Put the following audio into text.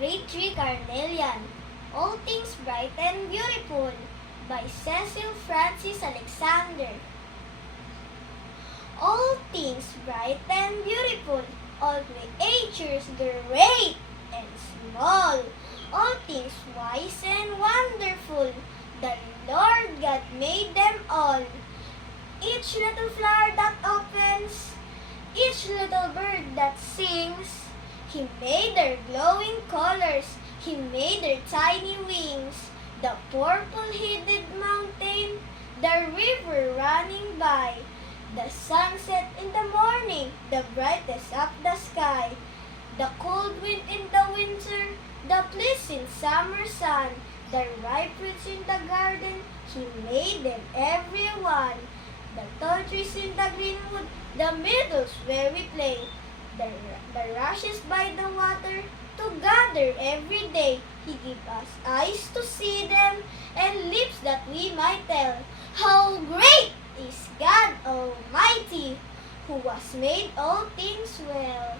Grade 3 Carnelian. All Things Bright and Beautiful by Cecil Francis Alexander. All things bright and beautiful, all creatures great and small, all things wise and wonderful, the Lord God made them all. Each little flower that opens, each little bird that sings, He made their glowing colors, He made their tiny wings, the purple-headed mountain, the river running by, the sunset in the morning, the brightness of the sky, the cold wind in the winter, the pleasant summer sun, the ripe fruits in the garden, He made them every one. The tall trees in the greenwood, the meadows where we play, the rushes by the water, to gather every day. He gave us eyes to see them, and lips that we might tell, how great is God Almighty, who has made all things well.